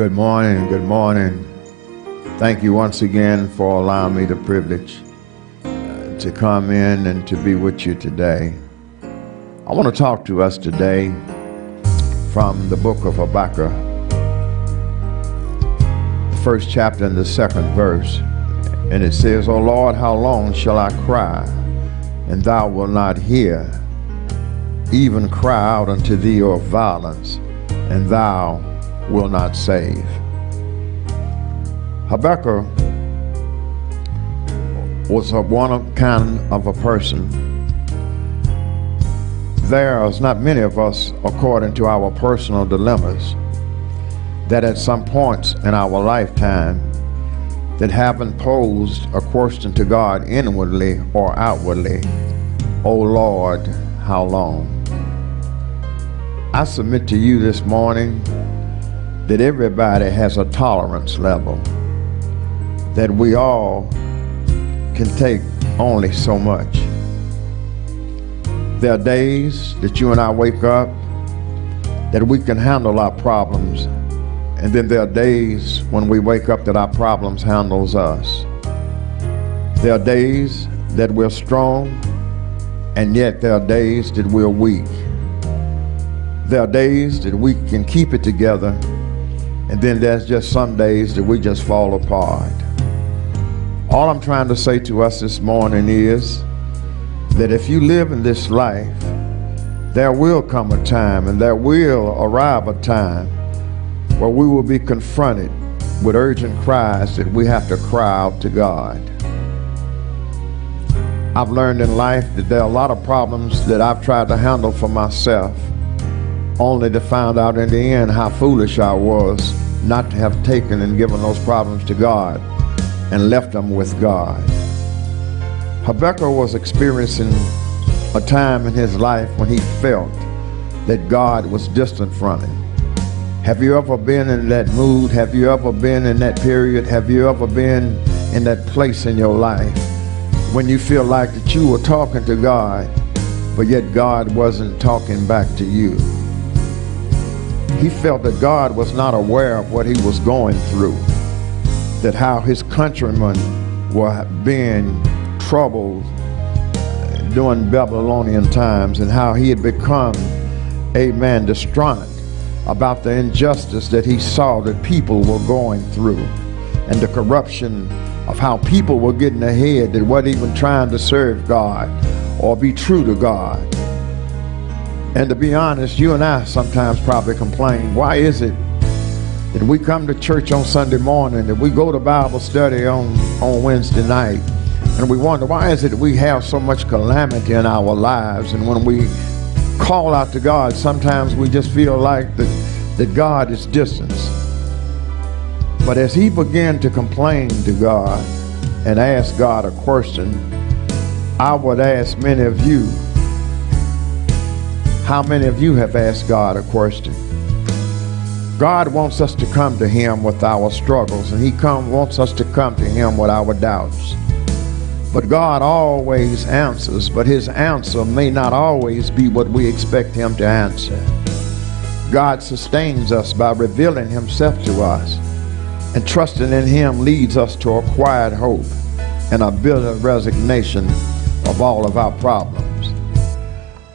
Good morning, good morning. Thank you once again for allowing me the privilege to come in and to be with you today. I want to talk to us today from the book of Habakkuk, the first chapter and the second verse. And it says, O Lord, how long shall I cry, and thou wilt not hear? Even cry out unto thee of violence, and thou wilt not save. Habakkuk was one kind of a person. There's not many of us, according to our personal dilemmas, that at some points in our lifetime that haven't posed a question to God inwardly or outwardly, O Lord, how long? I submit to you this morning that everybody has a tolerance level, that we all can take only so much. There are days that you and I wake up that we can handle our problems, and then there are days when we wake up that our problems handles us. There are days that we're strong, and yet there are days that we're weak. There are days that we can keep it together, and then there's just some days that we just fall apart. All I'm trying to say to us this morning is that if you live in this life, there will come a time, and there will arrive a time where we will be confronted with urgent cries that we have to cry out to God. I've learned in life that there are a lot of problems that I've tried to handle for myself, only to find out in the end how foolish I was not to have taken and given those problems to God and left them with God. Habakkuk was experiencing a time in his life when he felt that God was distant from him. Have you ever been in that mood? Have you ever been in that period? Have you ever been in that place in your life when you feel like that you were talking to God, but yet God wasn't talking back to you? He felt that God was not aware of what he was going through, that how his countrymen were being troubled during Babylonian times, and how he had become, amen, distraught about the injustice that he saw that people were going through, and the corruption of how people were getting ahead that weren't even trying to serve God or be true to God. And to be honest, you and I sometimes probably complain, why is it that we come to church on Sunday morning, that we go to Bible study on Wednesday night, and we wonder, why is it that we have so much calamity in our lives? And when we call out to God, sometimes we just feel like that God is distant. But as he began to complain to God and ask God a question, I would ask many of you, how many of you have asked God a question? God wants us to come to him with our struggles, and he wants us to come to him with our doubts. But God always answers, but his answer may not always be what we expect him to answer. God sustains us by revealing himself to us, and trusting in him leads us to a quiet hope and a bitter resignation of all of our problems.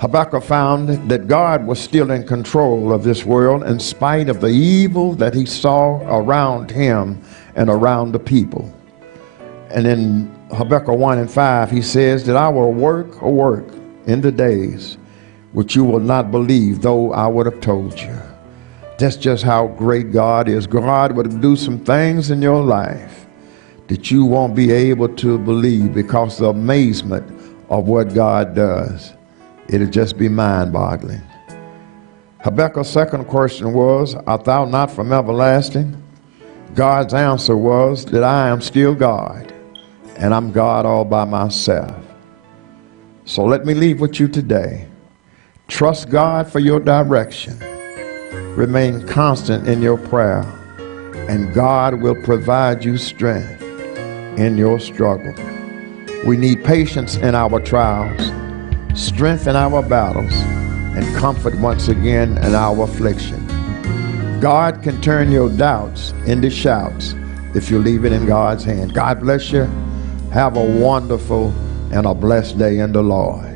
Habakkuk found that God was still in control of this world in spite of the evil that he saw around him and around the people. And in Habakkuk 1:5, he says that I will work in the days which you will not believe, though I would have told you. That's just how great God is. God would do some things in your life that you won't be able to believe because the amazement of what God does. It'll just be mind-boggling. Habakkuk's second question was, art thou not from everlasting? God's answer was that I am still God, and I'm God all by myself. So let me leave with you today. Trust God for your direction. Remain constant in your prayer, and God will provide you strength in your struggle. We need patience in our trials, strength in our battles, and comfort once again in our affliction. God can turn your doubts into shouts if you leave it in God's hand. God bless you. Have a wonderful and a blessed day in the Lord.